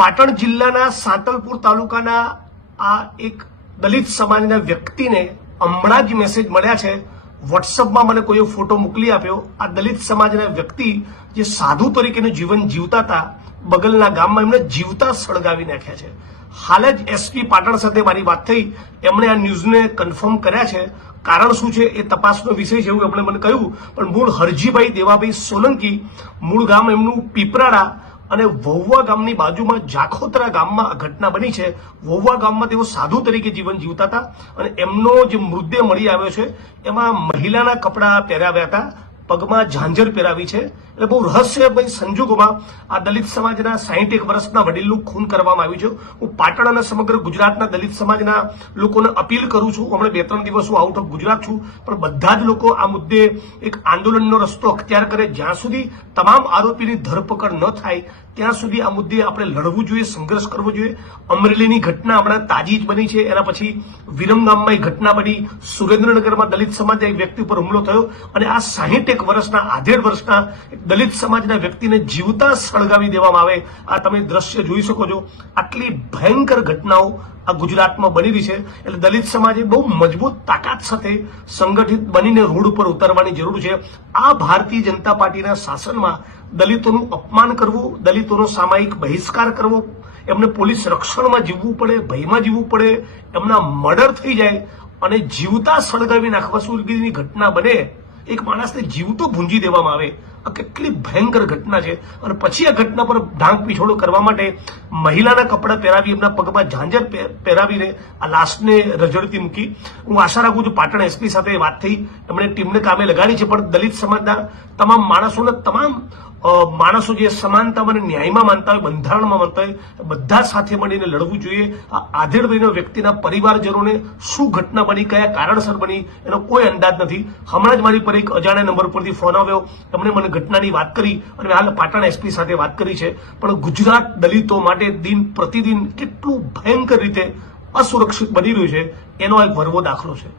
પાટણ જિલ્લાના સાંતલપુર તાલુકાના આ એક દલિત સમાજના વ્યક્તિને હમણાં જ મેસેજ મળ્યા છે. વોટ્સઅપમાં મને કોઈ ફોટો મોકલી આપ્યો. આ દલિત સમાજના વ્યક્તિ જે સાધુ તરીકેનું જીવન જીવતા હતા, બગલના ગામમાં એમને જીવતા સળગાવી નાખ્યા છે. હાલ જ એસપી પાટણ સાથે મારી વાત થઈ. એમણે આ ન્યૂઝને કન્ફર્મ કર્યા છે. કારણ શું છે એ તપાસનો વિષય છે એવું એમણે મને કહ્યું. પણ મૂળ હરજીભાઈ દેવાભાઈ સોલંકી, મૂળ ગામ એમનું પીપરાડા અને વહુવા ગામની બાજુમાં જાખોતરા ગામમાં આ ઘટના બની છે. વહુવા ગામમાં તેઓ સાધુ તરીકે જીવન જીવતા હતા અને એમનો જે મૃતદેહ મળી આવ્યો છે એમાં મહિલાના કપડાં પહેરાવ્યા હતા, પગમાં ઝાંઝર પહેરાવી છે. એટલે બહુ રહસ્યમય સંજોગોમાં આ દલિત સમાજના 61 વર્ષના વડીલનું ખૂન કરવામાં આવ્યું છે. હું પાટણ અને સમગ્ર ગુજરાતના દલિત સમાજના લોકોને અપીલ કરું છું. હમણાં 2-3 દિવસ હું આઉટ ઓફ ગુજરાત છું, પણ બધા જ લોકો આ મુદ્દે એક આંદોલનનો રસ્તો અખ્તિયાર કરે. જ્યાં સુધી તમામ આરોપીની ધરપકડ ન થાય ત્યાં સુધી આ મુદ્દે આપણે લડવું જોઈએ, સંઘર્ષ કરવો જોઈએ. અમરેલીની ઘટના હમણાં તાજી જ બની છે. એના પછી વિરમગામમાં એક ઘટના બની. સુરેન્દ્રનગરમાં દલિત સમાજના એક વ્યક્તિ ઉપર હુમલો થયો અને આ 61 વર્ષના, 18 વર્ષના દલિત સમાજના વ્યક્તિને જીવતા સળગાવી દેવામાં આવે. આ તમે દ્રશ્ય જોઈ શકો છો. આટલી ભયંકર ઘટનાઓ આ ગુજરાતમાં બની રહી છે. એટલે દલિત સમાજે બહુ મજબૂત તાકાત સાથે સંગઠિત બનીને રોડ ઉપર ઉતરવાની જરૂર છે. આ ભારતીય જનતા પાર્ટીના શાસનમાં દલિતોનું અપમાન કરવું, દલિતોનો સામાયિક બહિષ્કાર કરવો, એમને પોલીસ રક્ષણમાં જીવવું પડે, ભયમાં જીવવું પડે, એમના મર્ડર થઈ જાય અને જીવતા સળગાવી નાખવા સુધીની ઘટના બને, એક માણસને જીવતો ભૂંજી દેવામાં આવે, આ કેટલી ભયંકર ઘટના છે. અને પછી આ ઘટના પર ઢાંક પીછોડો કરવા માટે મહિલાના કપડાં પહેરાવી, એમના પગમાં ઝાંઝર પહેરાવીને આ લાશને રઝળતી મૂકી. હું આશા રાખું છું પાટણ એસપી સાથે વાત થઈ, એમણે ટીમને કામે લગાડી છે. પણ દલિત સમાજના તમામ માણસોને, તમામ માણસો જે સમાનતામાં અને ન્યાયમાં માનતા હોય, બંધારણમાં માનતા હોય, બધા સાથે મળીને લડવું જોઈએ. આ આધેડભાઈના વ્યક્તિના પરિવારજનોને શું ઘટના બની, કયા કારણસર બની, એનો કોઈ અંદાજ નથી. હમણાં જ મારી પર એક અજાણ્યા નંબર પરથી ફોન આવ્યો. એમણે મને ઘટનાની વાત કરી અને હાલ પાટણ એસપી સાથે વાત કરી છે. પણ ગુજરાત દલિતો માટે દિન પ્રતિદિન કેટલું ભયંકર રીતે અસુરક્ષિત બની રહ્યું છે એનો એક વરવો દાખલો છે.